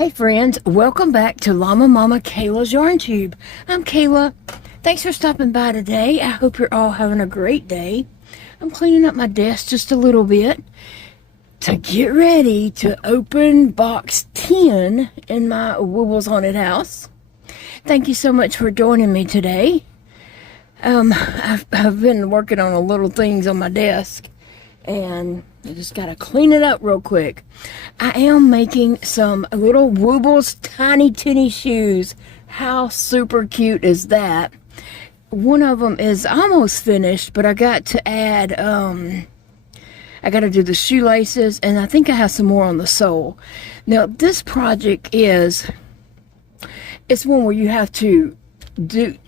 Hey friends, welcome back to Llama Mama Kayla's Yarn Tube. I'm Kayla. Thanks for stopping by today. I hope you're all having a great day. I'm cleaning up my desk just a little bit to get ready to open box 10 in my Woobles Haunted House. Thank you so much for joining me today. I've been working on a little things on my desk and I just gotta clean it up real quick. I am making some little Woobles tiny tinny shoes. How super cute is that? One of them is almost finished, but I got to add I gotta do the shoelaces, and I think I have some more on the sole. Now this project it's one where you have to do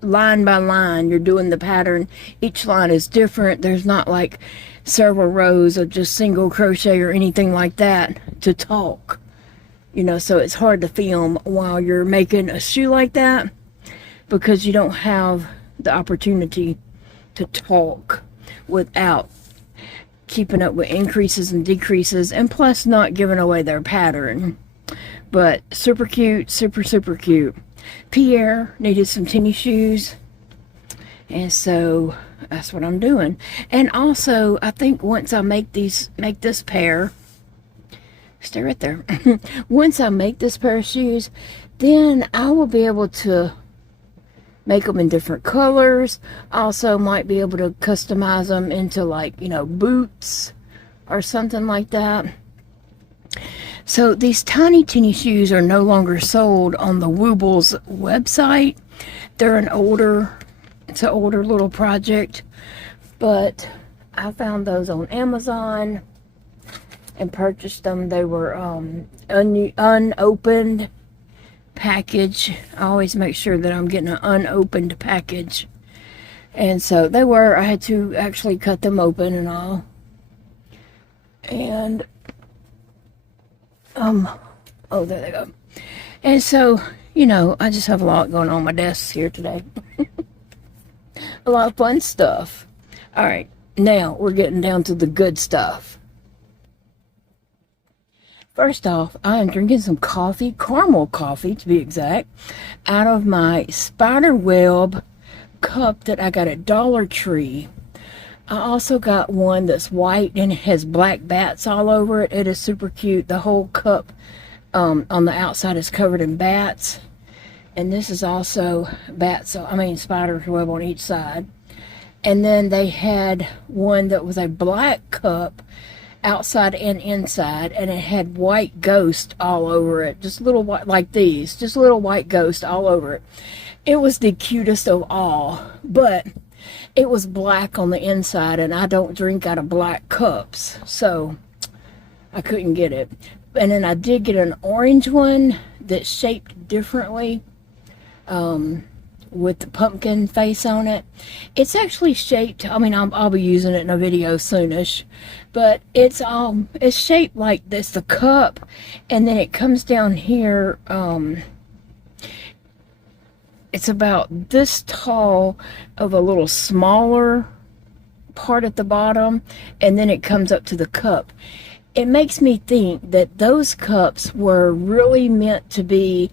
line by line. You're doing the pattern. Each line is different. There's not like several rows of just single crochet or anything like that to talk, so it's hard to film while you're making a shoe like that because you don't have the opportunity to talk without keeping up with increases and decreases, and plus not giving away their pattern. But super cute, super cute. Pierre needed some tinny shoes, and so that's what I'm doing. And also, I think once I make this pair, stay right there. Once I make this pair of shoes, then I will be able to make them in different colors. Also might be able to customize them into like, boots or something like that. So these tiny tinny shoes are no longer sold on the Woobles website. They're it's an older little project, but I found those on Amazon and purchased them. They were unopened package. I always make sure that I'm getting an unopened package, and so they were. I had to actually cut them open and all, and oh, there they go. And so, I just have a lot going on my desk here today. A lot of fun stuff. All right, now we're getting down to the good stuff. First off, I am drinking some coffee, caramel coffee to be exact, out of my spider web cup that I got at Dollar Tree. I also got one that's white and it has black bats all over it. It is super cute. The whole cup on the outside is covered in bats. And this is also spider web on each side. And then they had one that was a black cup outside and inside, and it had white ghost all over it. Just little white, like these, just little white ghost all over it. It was the cutest of all, but it was black on the inside, and I don't drink out of black cups, so I couldn't get it. And then I did get an orange one that's shaped differently, with the pumpkin face on it. It's actually shaped, I'll be using it in a video soonish, but it's shaped like this, the cup, and then it comes down here. It's about this tall of a little smaller part at the bottom, and then it comes up to the cup. It makes me think that those cups were really meant to be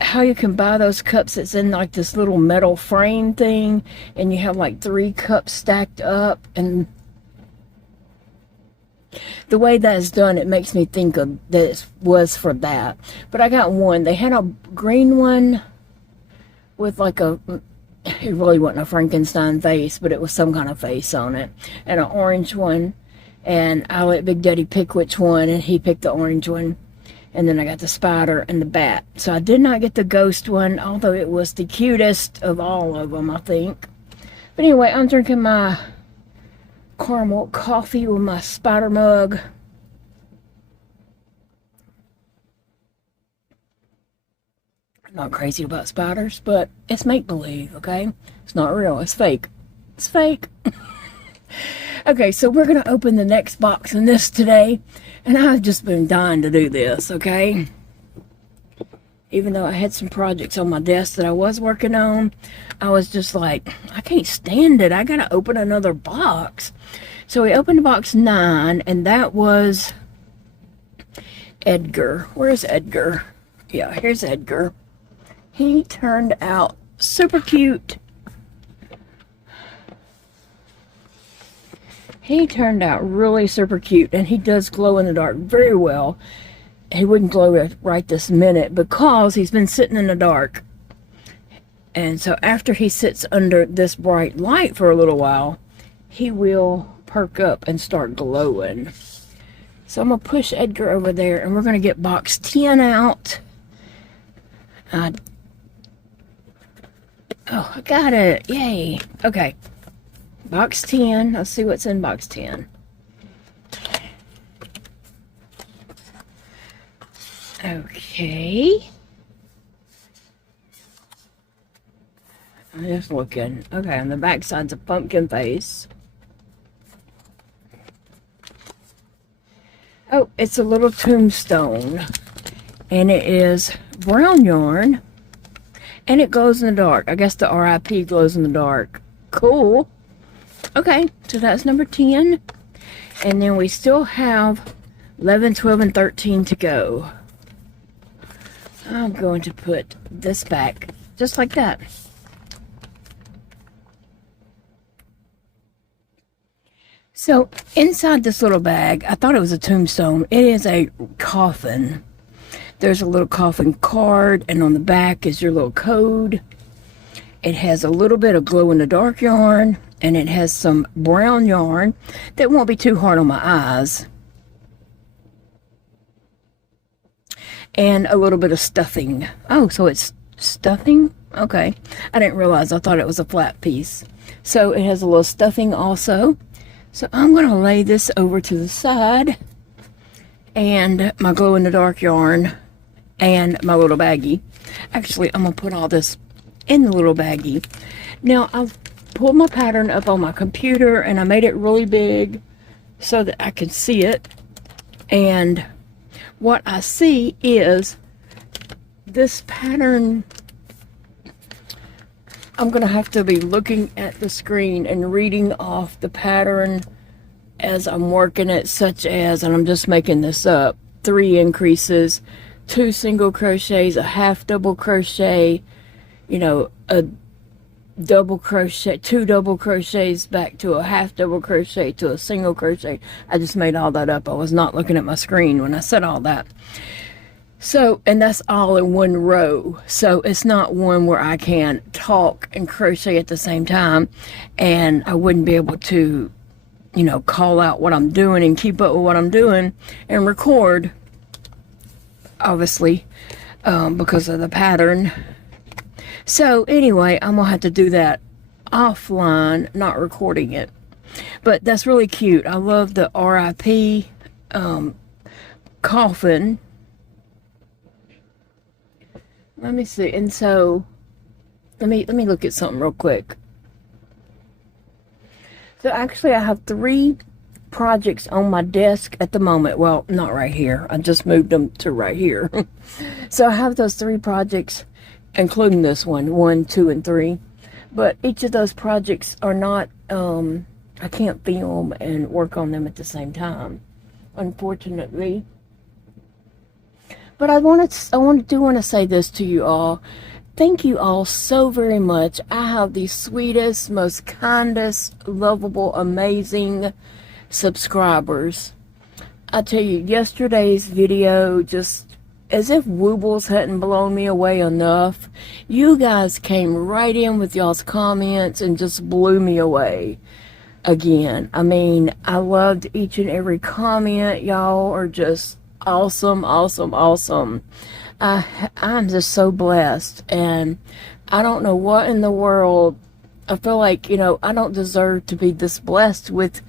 how you can buy those cups that's in like this little metal frame thing, and you have like 3 cups stacked up, and the way that is done, it makes me think of that it was for that. But I got one. They had a green one with like it really wasn't a Frankenstein face, but it was some kind of face on it, and an orange one, and I let Big Daddy pick which one, and he picked the orange one. And then I got the spider and the bat. So I did not get the ghost one, although it was the cutest of all of them, I think. But anyway, I'm drinking my caramel coffee with my spider mug. I'm not crazy about spiders, but it's make-believe, okay? It's not real. It's fake. It's fake. Okay, so we're going to open the next box in this today. And I've just been dying to do this, okay? Even though I had some projects on my desk that I was working on, I was just like, I can't stand it. I gotta open another box. So we opened box 9, and that was Edgar. Where's Edgar? Yeah, here's Edgar. He turned out super cute. He turned out really super cute, and he does glow in the dark very well. He wouldn't glow right this minute because he's been sitting in the dark. And so after he sits under this bright light for a little while, he will perk up and start glowing. So I'm going to push Edgar over there, and we're going to get box 10 out. Oh, I got it. Yay. Okay. Box 10. Let's see what's in box 10. Okay. I'm just looking. Okay, on the back side's a pumpkin face. Oh, it's a little tombstone. And it is brown yarn. And it glows in the dark. I guess the RIP glows in the dark. Cool. Okay, so that's number 10. And then we still have 11, 12, and 13 to go. I'm going to put this back just like that. So inside this little bag, I thought it was a tombstone. It is a coffin. There's a little coffin card, and on the back is your little code. It has a little bit of glow-in-the-dark yarn, and it has some brown yarn that won't be too hard on my eyes. And a little bit of stuffing. Oh, so it's stuffing? Okay. I didn't realize. I thought it was a flat piece. So it has a little stuffing also. So I'm going to lay this over to the side. And my glow-in-the-dark yarn. And my little baggie. Actually, I'm going to put all this in the little baggie. Now, I've pulled my pattern up on my computer. And I made it really big so that I can see it. And what I see is this pattern. I'm going to have to be looking at the screen and reading off the pattern as I'm working it, such as, and I'm just making this up, 3 increases, 2 single crochets, a half double crochet, you know, a double crochet, 2 double crochets back to a half double crochet to a single crochet. I just made all that up. I was not looking at my screen when I said all that. So, and that's all in one row. So it's not one where I can talk and crochet at the same time, and I wouldn't be able to, you know, call out what I'm doing and keep up with what I'm doing and record, obviously, because of the pattern. So anyway, I'm gonna have to do that offline, not recording it. But that's really cute. I love the RIP coffin. Let me see. And so let me look at something real quick. So actually I have 3 projects on my desk at the moment. Well, not right here. I just moved them to right here. So I have those 3 projects, including this one, 1, 2, and 3. But each of those projects are not, I can't film and work on them at the same time, unfortunately. But I do want to say this to you all. Thank you all so very much. I have the sweetest, most kindest, lovable, amazing subscribers. I tell you, yesterday's video, just as if Woobles hadn't blown me away enough, you guys came right in with y'all's comments and just blew me away again. I mean, I loved each and every comment. Y'all are just awesome, awesome, awesome. I'm just so blessed, and I don't know what in the world. I feel like, you know, I don't deserve to be this blessed with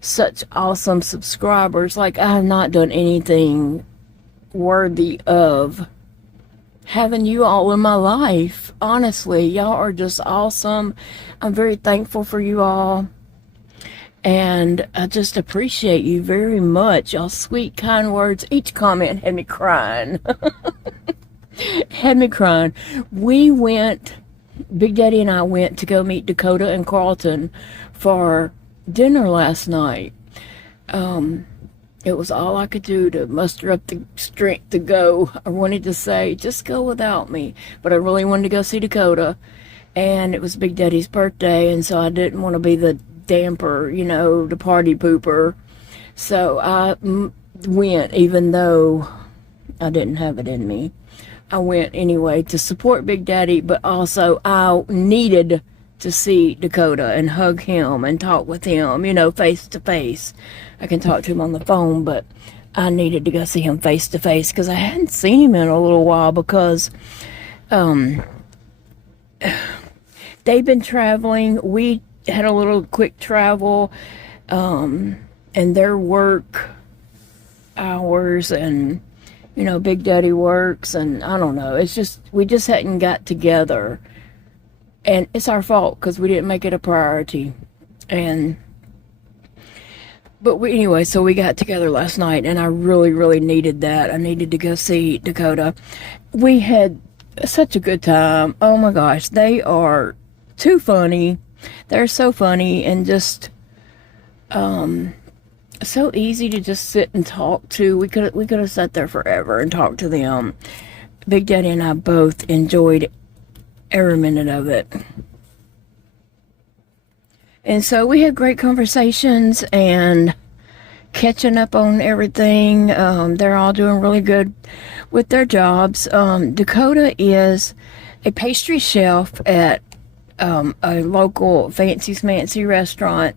such awesome subscribers. Like, I have not done anything worthy of having you all in my life. Honestly, y'all are just awesome. I'm very thankful for you all. And I just appreciate you very much. Y'all sweet, kind words. Each comment had me crying. Had me crying. We went, Big Daddy and I went to go meet Dakota and Carlton for dinner last night. it was all I could do to muster up the strength to go. I wanted to say, just go without me. But I really wanted to go see Dakota. And it was Big Daddy's birthday, and so I didn't want to be the damper, you know, the party pooper. So I went, even though I didn't have it in me. I went anyway to support Big Daddy, but also I needed to see Dakota and hug him and talk with him, you know, face to face. I can talk to him on the phone, but I needed to go see him face to face because I hadn't seen him in a little while because they've been traveling. We had a little quick travel, and their work hours, and you know, Big Daddy works, and I don't know. It's just, we just hadn't got together, and it's our fault because we didn't make it a priority. But anyway, so we got together last night, and I really, really needed that. I needed to go see Dakota. We had such a good time. Oh my gosh, they are too funny. They're so funny and just so easy to just sit and talk to. We could have sat there forever and talked to them. Big Daddy and I both enjoyed every minute of it. And so we had great conversations and catching up on everything. They're all doing really good with their jobs. Dakota is a pastry chef at a local fancy smancy restaurant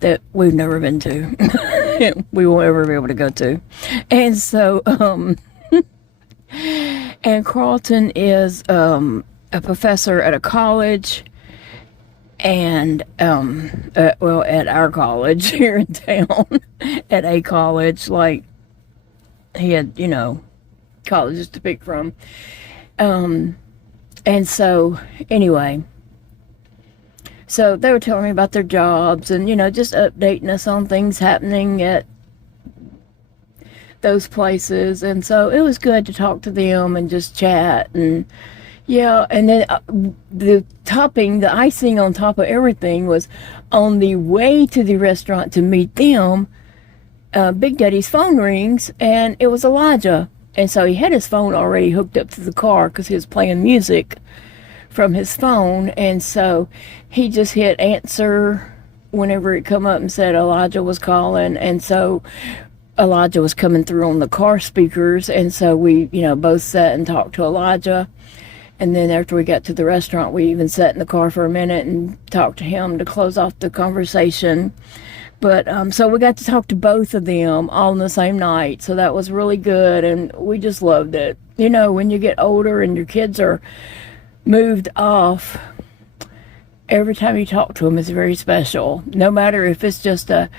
that we've never been to. We won't ever be able to go to. And so, and Carlton is a professor at a college, and well, at our college here in town, at a college, like he had, you know, colleges to pick from. And so anyway, so they were telling me about their jobs and, you know, just updating us on things happening at those places. And so it was good to talk to them and just chat. And yeah, and then the icing on top of everything was on the way to the restaurant to meet them, Big Daddy's phone rings, and it was Elijah. And so he had his phone already hooked up to the car because he was playing music from his phone. And so he just hit answer whenever it come up and said Elijah was calling. And so Elijah was coming through on the car speakers. And so we, you know, both sat and talked to Elijah. And then after we got to the restaurant, we even sat in the car for a minute and talked to him to close off the conversation. But so we got to talk to both of them all on the same night. So that was really good, and we just loved it. You know, when you get older and your kids are moved off, every time you talk to them is very special. No matter if it's just a,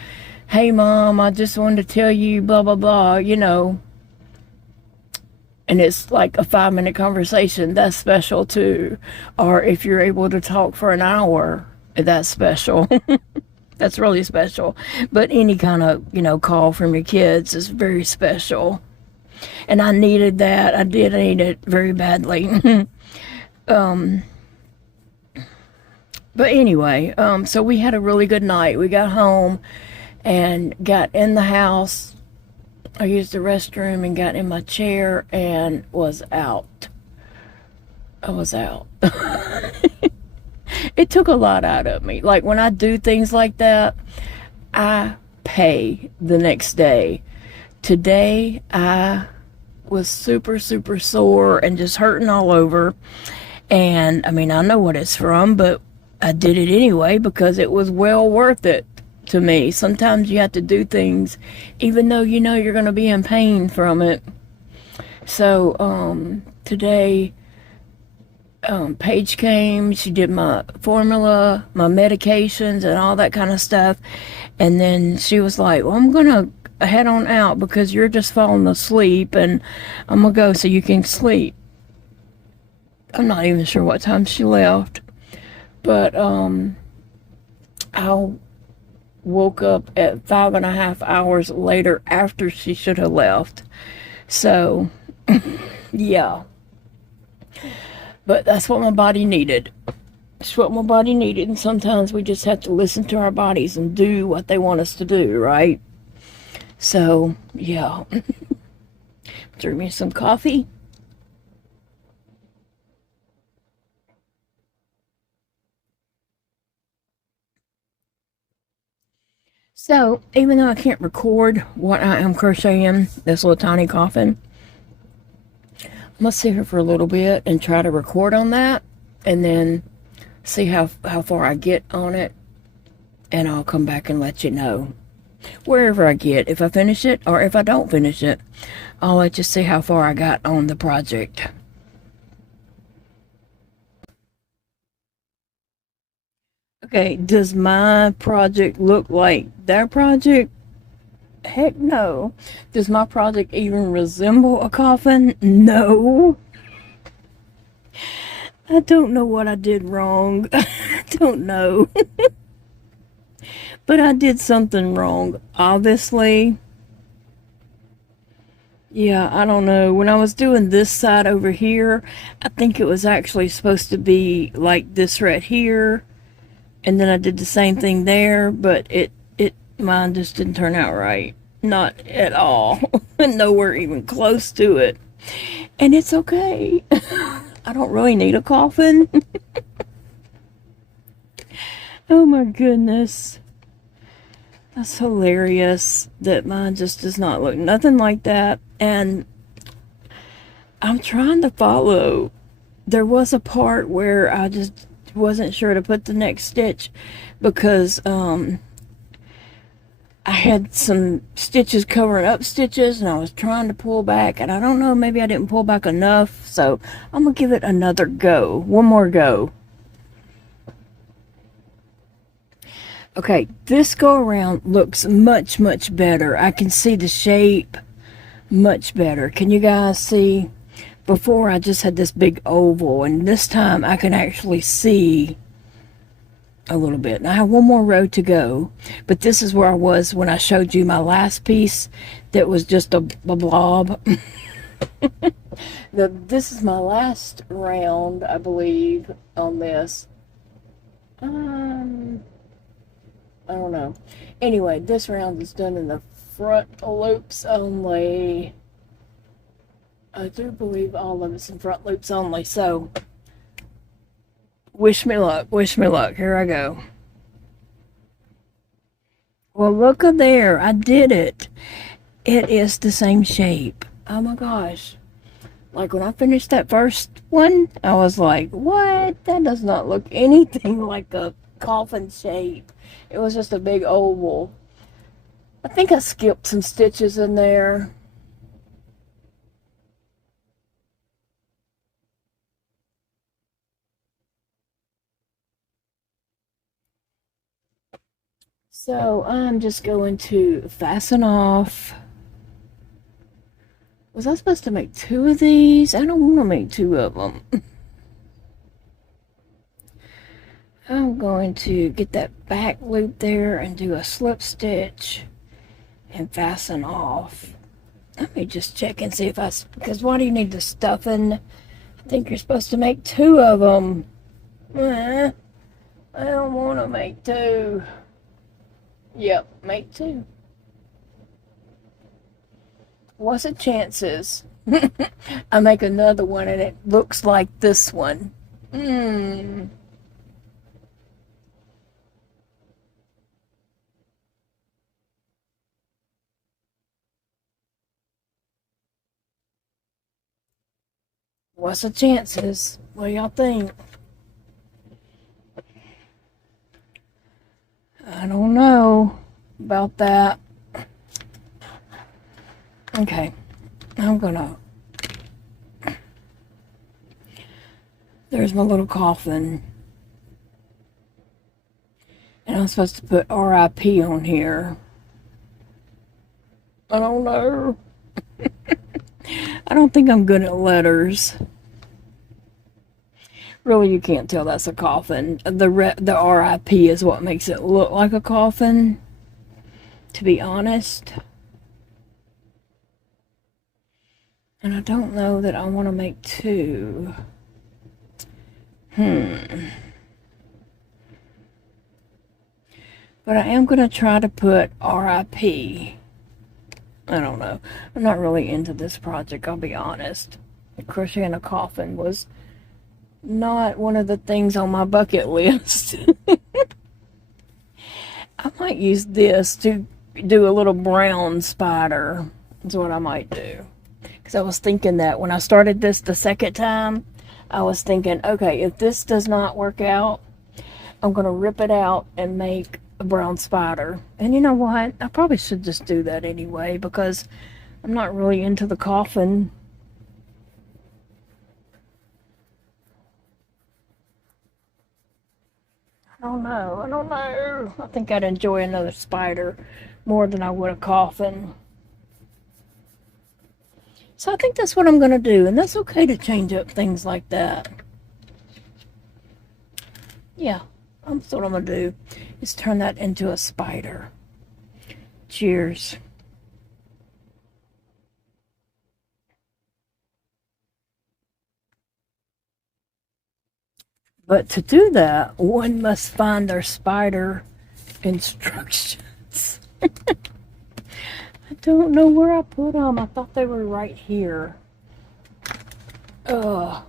hey, Mom, I just wanted to tell you, blah, blah, blah, you know. And it's like a 5-minute conversation, that's special too. Or if you're able to talk for an hour, that's special. That's really special. But any kind of, you know, call from your kids is very special. And I needed that. I did need it very badly. But anyway, so we had a really good night. We got home and got in the house. I used the restroom and got in my chair and was out. I was out. It took a lot out of me. Like when I do things like that, I pay the next day. Today, I was super, super sore and just hurting all over. And I mean, I know what it's from, but I did it anyway because it was well worth it to me. Sometimes you have to do things even though you know you're going to be in pain from it. So today Paige came, she did my formula, my medications and all that kind of stuff, and then she was like, well, I'm gonna head on out because you're just falling asleep and I'm gonna go so you can sleep. I'm not even sure what time she left, but I woke up at 5.5 hours later after she should have left. So yeah, but that's what my body needed. It's what my body needed, and sometimes we just have to listen to our bodies and do what they want us to do, right? So, yeah. Drink me some coffee. So, even though I can't record what I am crocheting, this little tiny coffin, I'm going to sit here for a little bit and try to record on that, and then see how far I get on it, and I'll come back and let you know. Wherever I get, if I finish it or if I don't finish it, I'll let you see how far I got on the project. Okay, does my project look like their project? Heck no. Does my project even resemble a coffin? No. I don't know what I did wrong. I don't know. But I did something wrong, obviously. Yeah, I don't know. When I was doing this side over here, I think it was actually supposed to be like this right here. And then I did the same thing there, but mine just didn't turn out right. Not at all. Nowhere even close to it. And it's okay. I don't really need a coffin. Oh my goodness. That's hilarious that mine just does not look nothing like that. And I'm trying to follow. There was a part where I just wasn't sure to put the next stitch because I had some stitches covering up stitches and I was trying to pull back, and I don't know, maybe I didn't pull back enough, so I'm gonna give it another go. One more go. Okay, this go around looks much better. I can see the shape much better. Can you guys see? Before I just had this big oval, and this time I can actually see a little bit. And I have one more row to go, but this is where I was when I showed you my last piece that was just a blob. This is my last round, I believe, on this. I don't know. Anyway, this round is done in the front loops only. I do believe all of it's in front loops only, so wish me luck, wish me luck. Here I go. Well, look at there. I did it. It is the same shape. Oh my gosh. Like when I finished that first one, I was like, what? That does not look anything like a coffin shape. It was just a big oval. I think I skipped some stitches in there. So I'm just going to fasten off. Was I supposed to make two of these? I don't want to make two of them. I'm going to get that back loop there and do a slip stitch and fasten off. Let me just check and see if because why do you need the stuffing? I think you're supposed to make two of them. I don't want to make two. Yep, make two. What's the chances I make another one and it looks like this one? What's the chances? What do y'all think? I don't know about that. Okay, there's my little coffin. And I'm supposed to put RIP on here. I don't know. I don't think I'm good at letters. Really, you can't tell that's a coffin. The RIP is what makes it look like a coffin, to be honest. And I don't know that I want to make two. But I am going to try to put RIP. I don't know. I'm not really into this project, I'll be honest. Crocheting a coffin was not one of the things on my bucket list. I might use this to do a little brown spider. That's what I might do. Because I was thinking that when I started this the second time, I was thinking, okay, if this does not work out, I'm going to rip it out and make a brown spider. And you know what? I probably should just do that anyway because I'm not really into the coffin. I don't know. I don't know. I think I'd enjoy another spider more than I would a coffin. So I think that's what I'm going to do. And that's okay to change up things like that. Yeah, that's what I'm going to do. Is turn that into a spider. Cheers. But to do that, one must find their spider instructions. I don't know where I put them. I thought they were right here. Ugh.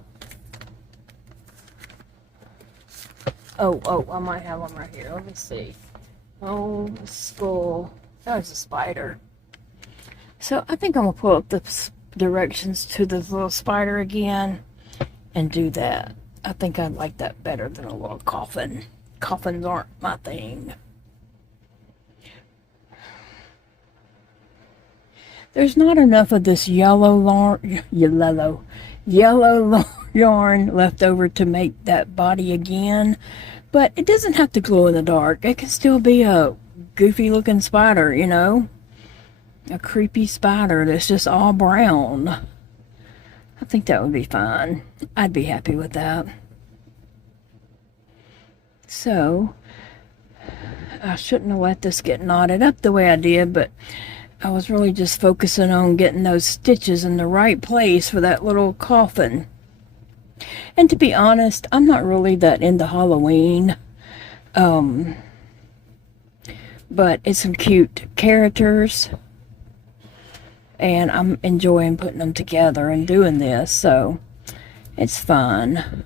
Oh, I might have them right here. Let me see. Oh, the skull. There's a spider. So I think I'm going to pull up the directions to the little spider again and do that. I think I like that better than a little coffin. Coffins aren't my thing. There's not enough of this yellow yarn left over to make that body again. But it doesn't have to glow in the dark. It can still be a goofy looking spider, you know? A creepy spider that's just all brown. I think that would be fine. I'd be happy with that. So, I shouldn't have let this get knotted up the way I did, but I was really just focusing on getting those stitches in the right place for that little coffin. And to be honest, I'm not really that into Halloween. But it's some cute characters. And I'm enjoying putting them together and doing this, so it's fun.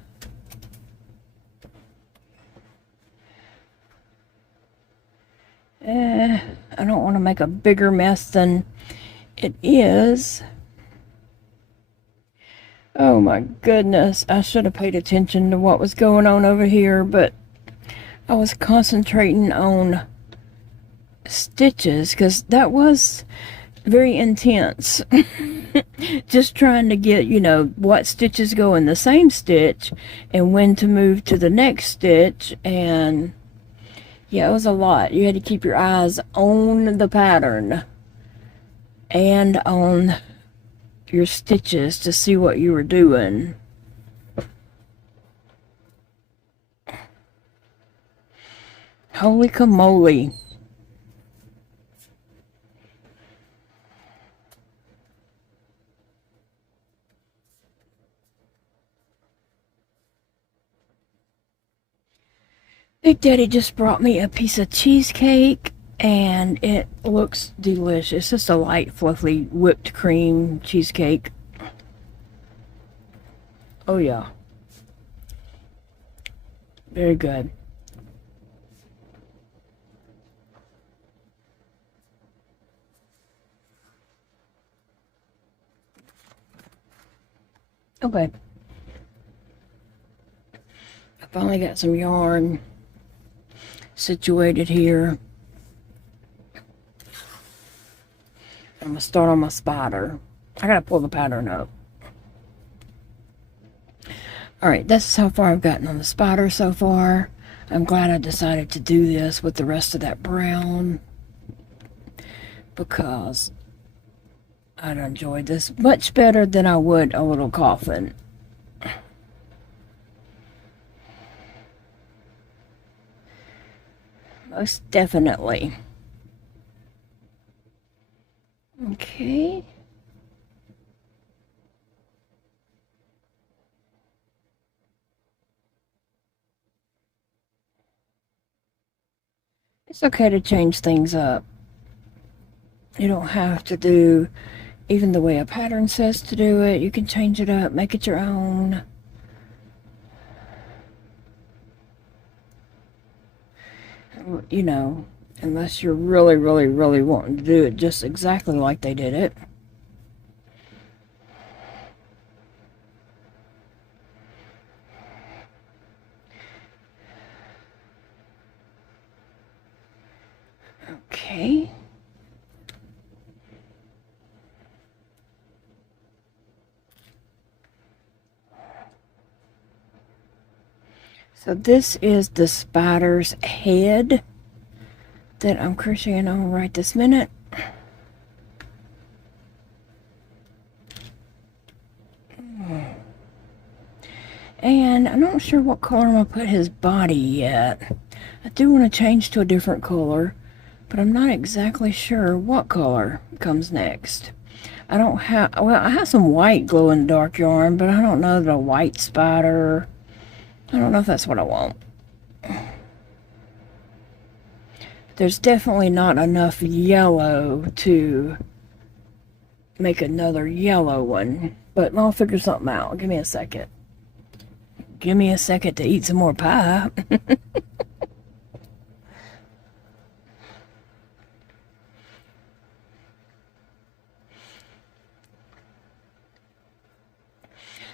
I don't want to make a bigger mess than it is. Oh my goodness, I should have paid attention to what was going on over here, but I was concentrating on stitches because that was very intense. Just trying to get, you know, what stitches go in the same stitch and when to move to the next stitch. And yeah, it was a lot. You had to keep your eyes on the pattern and on your stitches to see what you were doing. Holy camoly. Big Daddy just brought me a piece of cheesecake and it looks delicious. Just a light, fluffy whipped cream cheesecake. Oh yeah. Very good. Okay. I finally got some yarn situated here. I'm gonna start on my spider. I gotta pull the pattern up. Alright, that's how far I've gotten on the spider so far. I'm glad I decided to do this with the rest of that brown because I'd enjoyed this much better than I would a little coffin. Most definitely. Okay. It's okay to change things up. You don't have to do even the way a pattern says to do it. You can change it up, make it your own. You know, unless you're really, really, really wanting to do it just exactly like they did it. Okay. So this is the spider's head that I'm crocheting on right this minute. And I'm not sure what color I'm going to put his body yet. I do want to change to a different color, but I'm not exactly sure what color comes next. I don't have, well, I have some white glow-in-the-dark yarn, but I don't know that a white spider, I don't know if that's what I want. There's definitely not enough yellow to make another yellow one, but I'll figure something out. Give me a second. Give me a second to eat some more pie.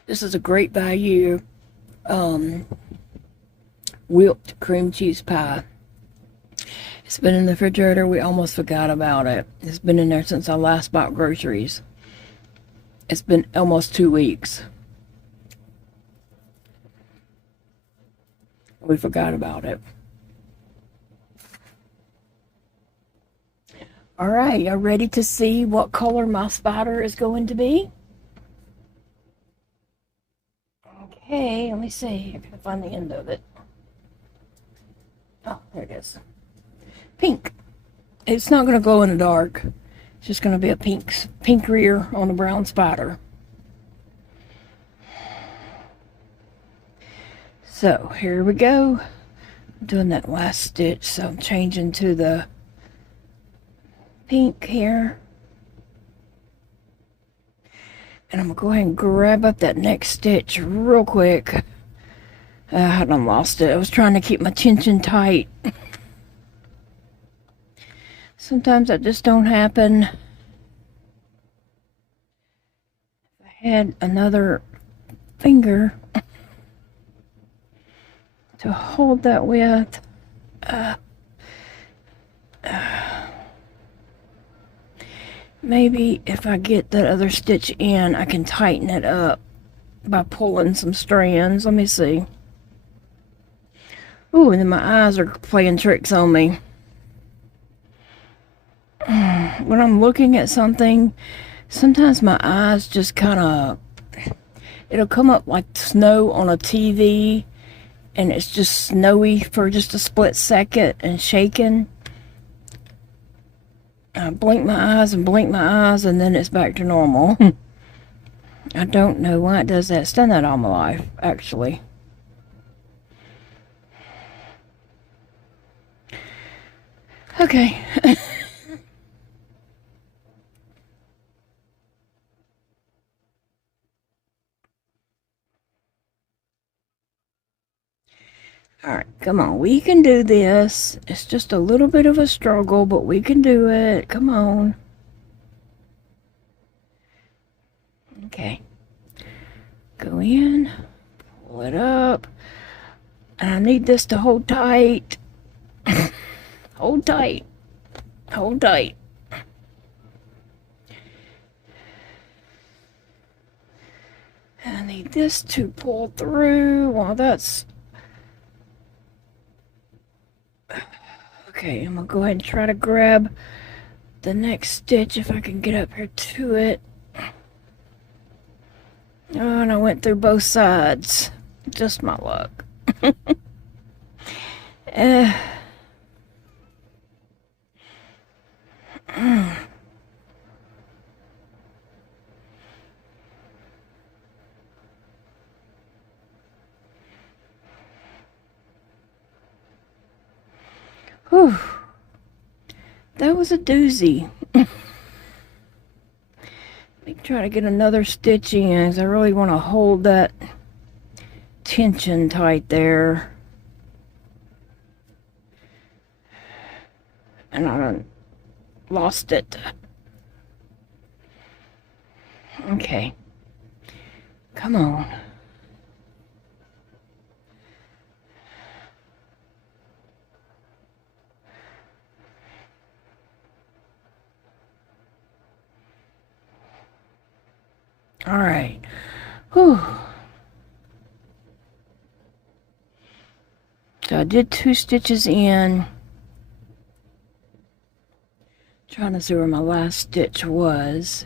This is a great value whipped cream cheese pie. It's been in the refrigerator. We almost forgot about it. It's been in there since I last bought groceries. It's been almost 2 weeks. We forgot about it. All right, y'all ready to see what color my spider is going to be? Okay, let me see. I gotta find the end of it. Oh, there it is. Pink. It's not going to glow in the dark. It's just going to be a pink rear on a brown spider. So here we go. I'm doing that last stitch, so I'm changing to the pink here. And I'm going to go ahead and grab up that next stitch real quick. I done lost it. I was trying to keep my tension tight. Sometimes that just don't happen. If I had another finger to hold that with. Maybe if I get that other stitch in, I can tighten it up by pulling some strands. Let me see. Ooh, and then my eyes are playing tricks on me. When I'm looking at something, sometimes my eyes just kind of, it'll come up like snow on a TV, and it's just snowy for just a split second and shaking. I blink my eyes and blink my eyes, and then it's back to normal. I don't know why it does that. It's done that all my life, actually. Okay. Alright, come on. We can do this. It's just a little bit of a struggle, but we can do it. Come on. Okay. Go in. Pull it up. And I need this to hold tight. Hold tight. Hold tight. And I need this to pull through while that's... Okay, I'm gonna go ahead and try to grab the next stitch if I can get up here to it. Oh, and I went through both sides. Just my luck. Whew. That was a doozy. Let me try to get another stitch in because I really want to hold that tension tight there. And I done lost it. Okay. Come on. All right. Whew. So I did 2 stitches in. Trying to see where my last stitch was.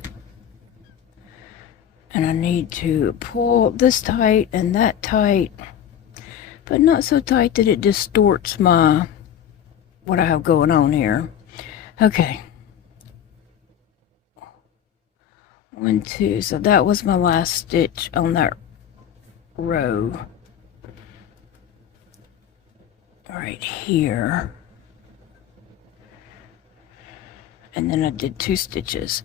And I need to pull this tight and that tight, but not so tight that it distorts my what I have going on here. Okay. 1, 2. So that was my last stitch on that row. Right here. And then I did 2 stitches.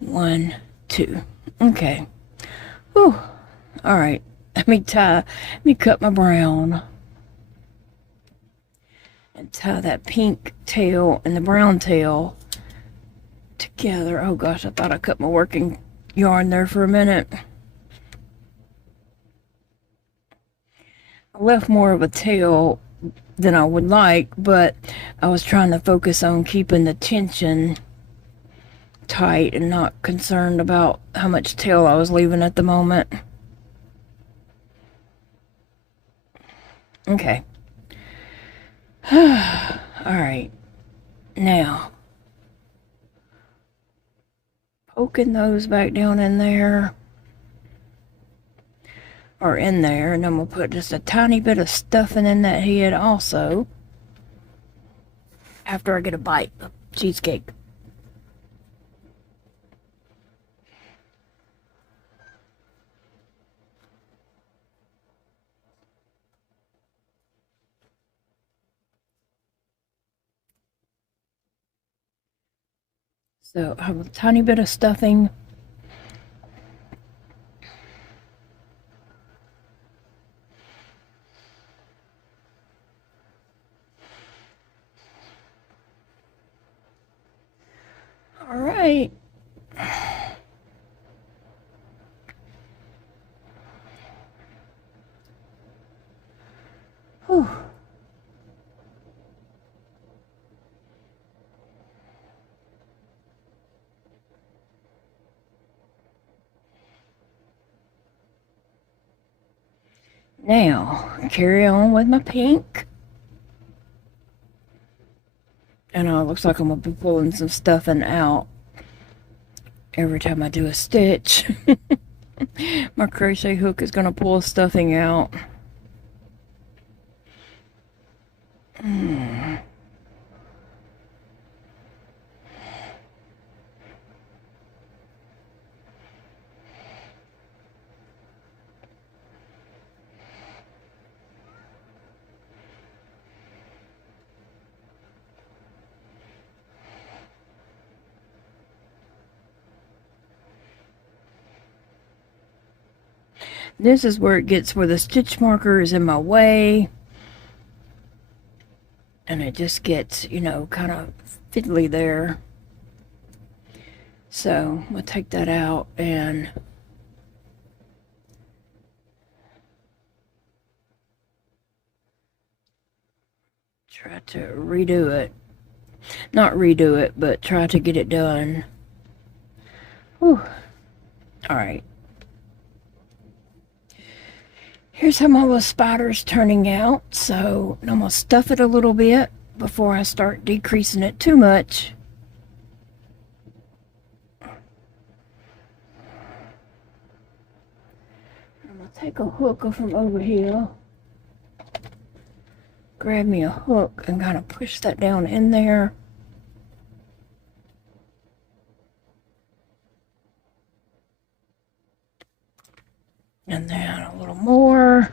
1, 2. Okay. Whew. All right. Let me cut my brown. And tie that pink tail and the brown tail together. Oh gosh, I thought I cut my working yarn there for a minute. I left more of a tail than I would like, but I was trying to focus on keeping the tension tight and not concerned about how much tail I was leaving at the moment. Okay. Alright. Now, poking those back down in there. Or in there. And I'm going to put just a tiny bit of stuffing in that head also. After I get a bite of cheesecake. So I have a tiny bit of stuffing. All right. Whew. Now, carry on with my pink. And it looks like I'm going to be pulling some stuffing out every time I do a stitch. My crochet hook is going to pull stuffing out. This is where it gets where the stitch marker is in my way. And it just gets, you know, kind of fiddly there. So I'm going to take that out and try to redo it. Not redo it, but try to get it done. Whew. Alright. Here's how my little spider's turning out. So I'm going to stuff it a little bit before I start decreasing it too much. I'm going to take a hook from over here. Grab me a hook and kind of push that down in there. And then a little more.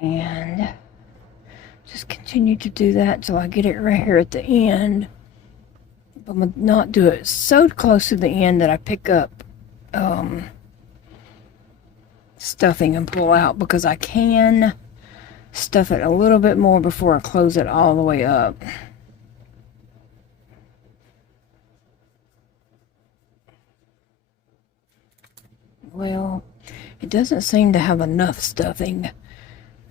And just continue to do that till I get it right here at the end. But I'm going to not do it so close to the end that I pick up stuffing and pull out, because I can stuff it a little bit more before I close it all the way up. Well, it doesn't seem to have enough stuffing,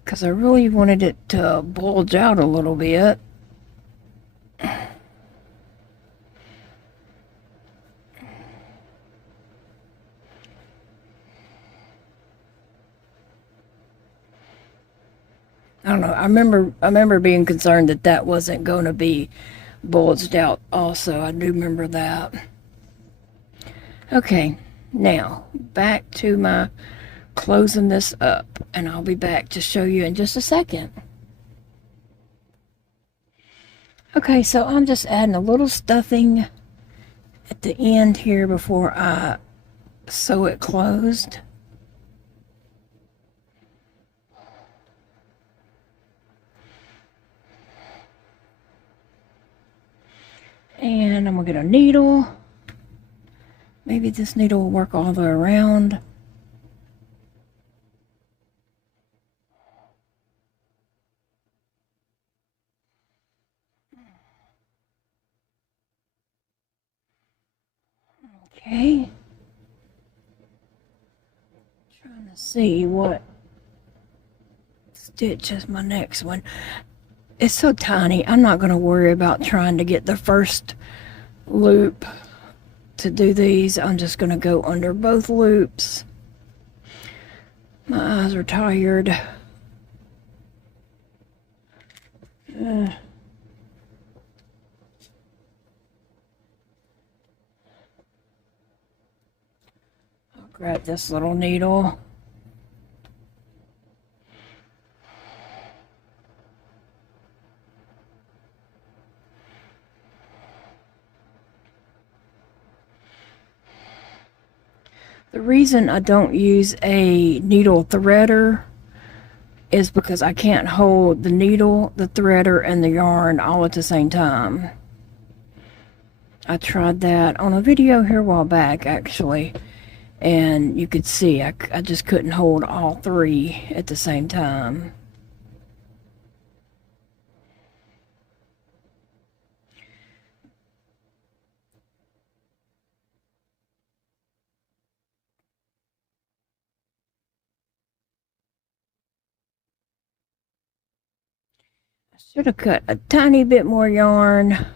because I really wanted it to bulge out a little bit. I don't know. I remember being concerned that that wasn't going to be bulged out also. I do remember that. Okay, now back to my closing this up, and I'll be back to show you in just a second. Okay, so I'm just adding a little stuffing at the end here before I sew it closed. And I'm going to get a needle. Maybe this needle will work all the way around. Okay. Trying to see what stitch is my next one. It's so tiny, I'm not going to worry about trying to get the first loop to do these. I'm just going to go under both loops. My eyes are tired. I'll grab this little needle. The reason I don't use a needle threader is because I can't hold the needle, the threader, and the yarn all at the same time. I tried that on a video here a while back, actually, and you could see I just couldn't hold all three at the same time. Should have cut a tiny bit more yarn. Let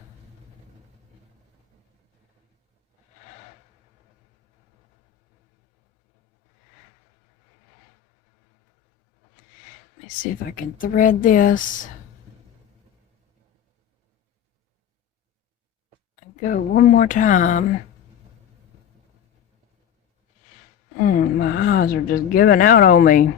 me see if I can thread this. And go one more time. My eyes are just giving out on me.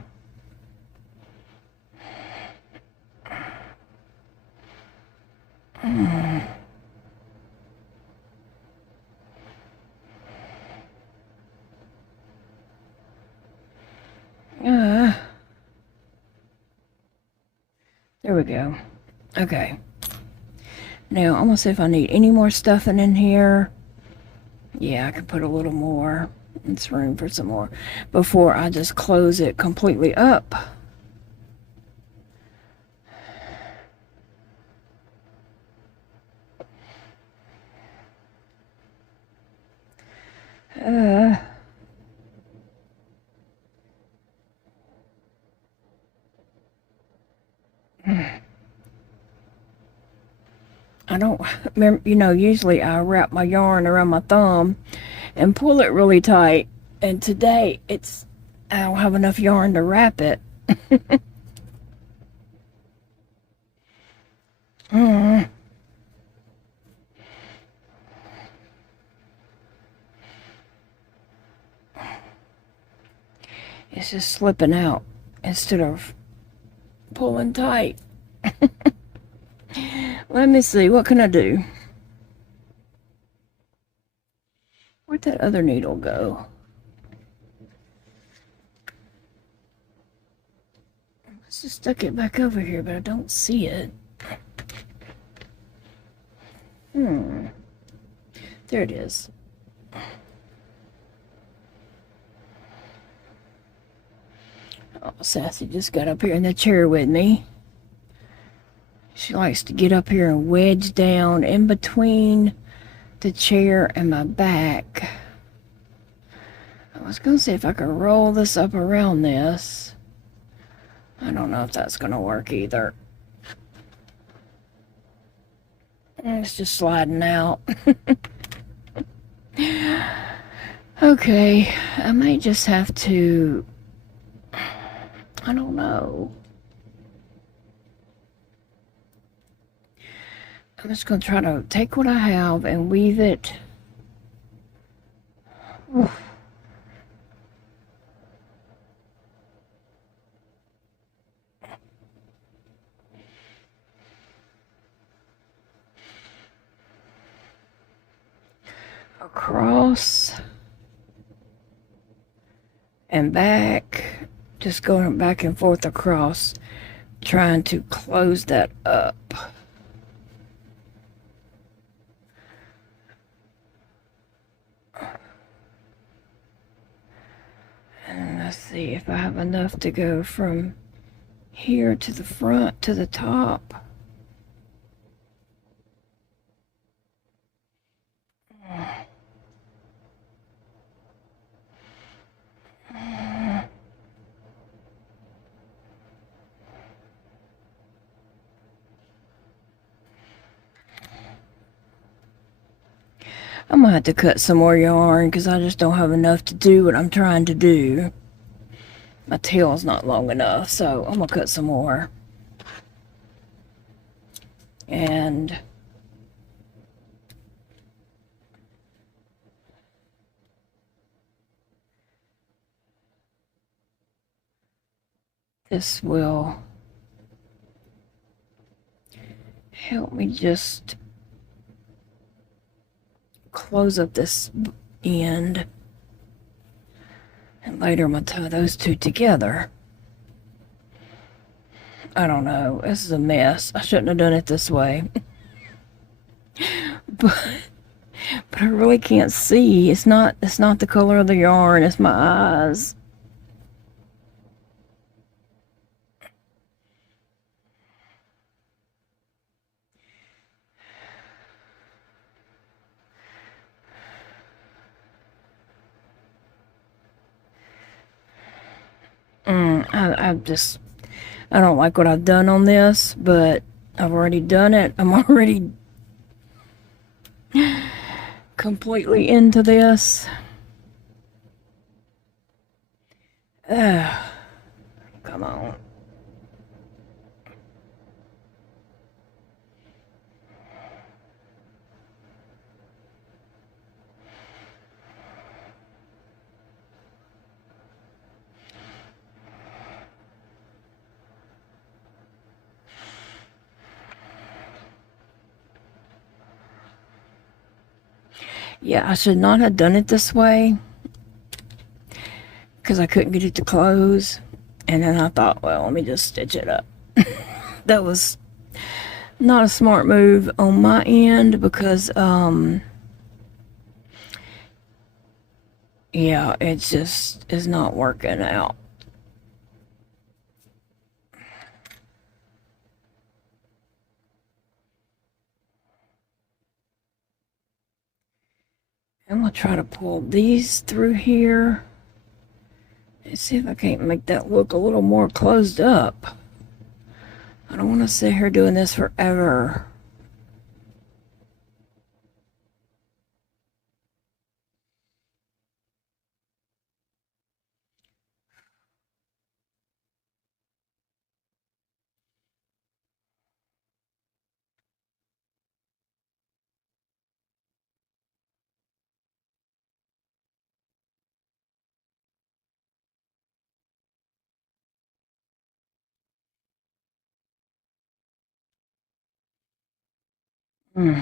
There we go. Okay. Now, I'm going to see if I need any more stuffing in here. Yeah, I can put a little more. It's room for some more before I just close it completely up. I don't remember, usually I wrap my yarn around my thumb and pull it really tight. And today I don't have enough yarn to wrap it. It's just slipping out instead of pulling tight. Let me see, what can I do? Where'd that other needle go? Let's just stuck it back over here, but I don't see it. There it is. Oh, Sassy just got up here in the chair with me. She likes to get up here and wedge down in between the chair and my back. I was going to see if I could roll this up around this. I don't know if that's going to work either. It's just sliding out. Okay, I might just have to, I don't know. I'm just going to try to take what I have and weave it. Oof. Across and back, just going back and forth across, trying to close that up. And let's see if I have enough to go from here to the front to the top. I'm gonna have to cut some more yarn because I just don't have enough to do what I'm trying to do. My tail's not long enough, so I'm gonna cut some more. And this will help me just close up this end, and later I'm gonna tie those two together. I don't know, this is a mess. I shouldn't have done it this way. but I really can't see. It's not the color of the yarn, it's my eyes. I don't like what I've done on this, but I've already done it. I'm already completely into this. Come on. Yeah, I should not have done it this way because I couldn't get it to close. And then I thought, well, let me just stitch it up. That was not a smart move on my end because, yeah, it just is not working out. I'm gonna try to pull these through here and see if I can't make that look a little more closed up. I don't want to sit here doing this forever. Hmm.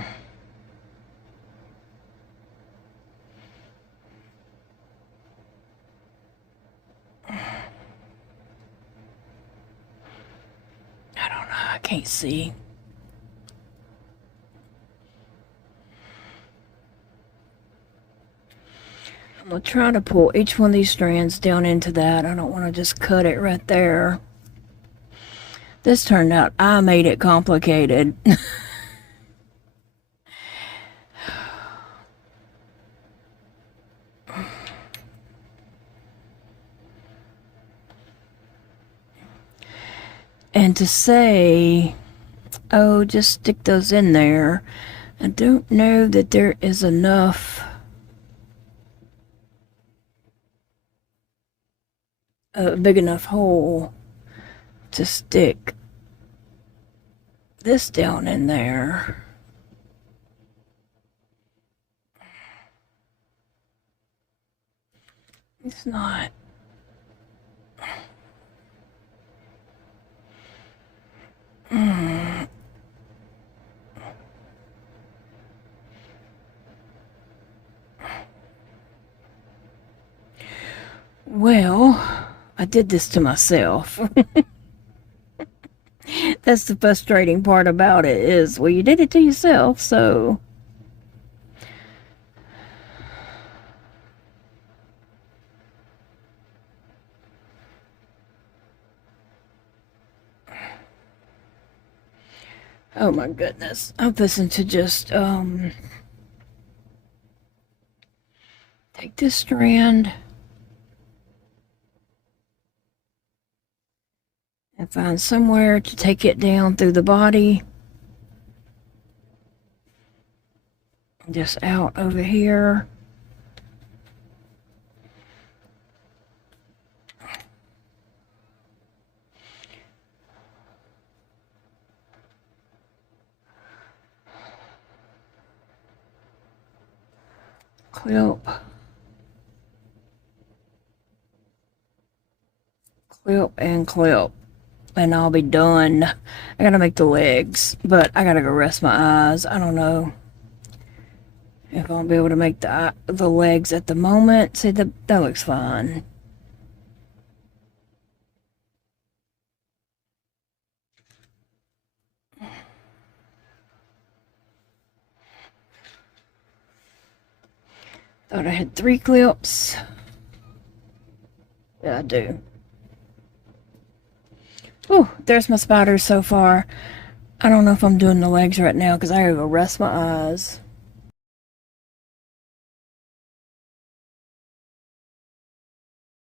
can't see. I'm going to try to pull each one of these strands down into that. I don't want to just cut it right there. This turned out, I made it complicated. And to say, oh, just stick those in there, I don't know that there is enough a big enough hole to stick this down in there. It's not. Well, I did this to myself. That's the frustrating part about it is, well, you did it to yourself, so. Oh my goodness. I'm listening to just, take this strand and find somewhere to take it down through the body. Just out over here. Clip. Clip and clip. And I'll be done. I gotta make the legs, but I gotta go rest my eyes. I don't know if I'll be able to make the legs at the moment. See, that looks fine. Thought I had 3 clips. Yeah, I do. Oh, there's my spiders so far. I don't know if I'm doing the legs right now because I gotta go rest my eyes.